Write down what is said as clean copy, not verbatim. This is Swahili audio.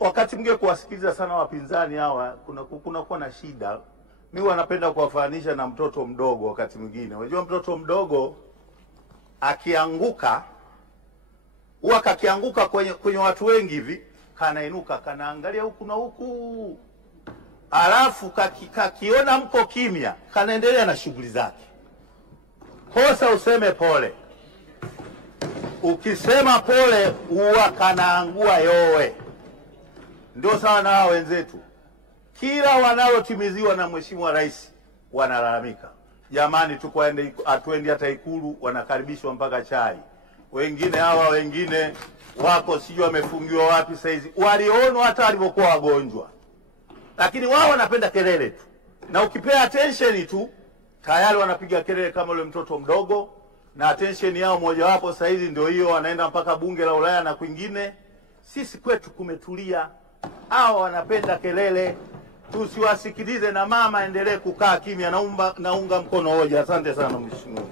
Wakati mwingine kuwasikiliza sana wapinzani hawa kuna kuwa na shida. Mimi wanapenda kuwafananisha na mtoto mdogo. Wakati mwingine unajua mtoto mdogo akianguka huwa kakianguka kwenye watu wengi hivi kanainuka kanaangalia huku na huku, alafu kakiona mko kimya kanaendelea na shughuli zake. Kosa useme pole. Ukisema pole huwa kanaangua yowe. Ndio sawa na wenzetu, kila wanalotimiziwa na Mheshimiwa Rais wanalalamika, jamani atuendi hata Ikulu, wanakaribishwa mpaka chai. Wengine wako sijui wamefungiwa wapi saizi, walionwa hata walipokuwa wagonjwa, lakini wao wanapenda kelele tu, na ukipea attention tu tayari wanapiga kelele kama yule mtoto mdogo. Na attention yao mojawapo saizi ndio hiyo, wanaenda mpaka bunge la Ulaya na kwingine. Sisi kwetu kumetulia, hao wanapenda kelele, tusiwasikilize, na mama endelee kukaa kimya. Naunga mkono hoja. Asante sana mheshimiwa.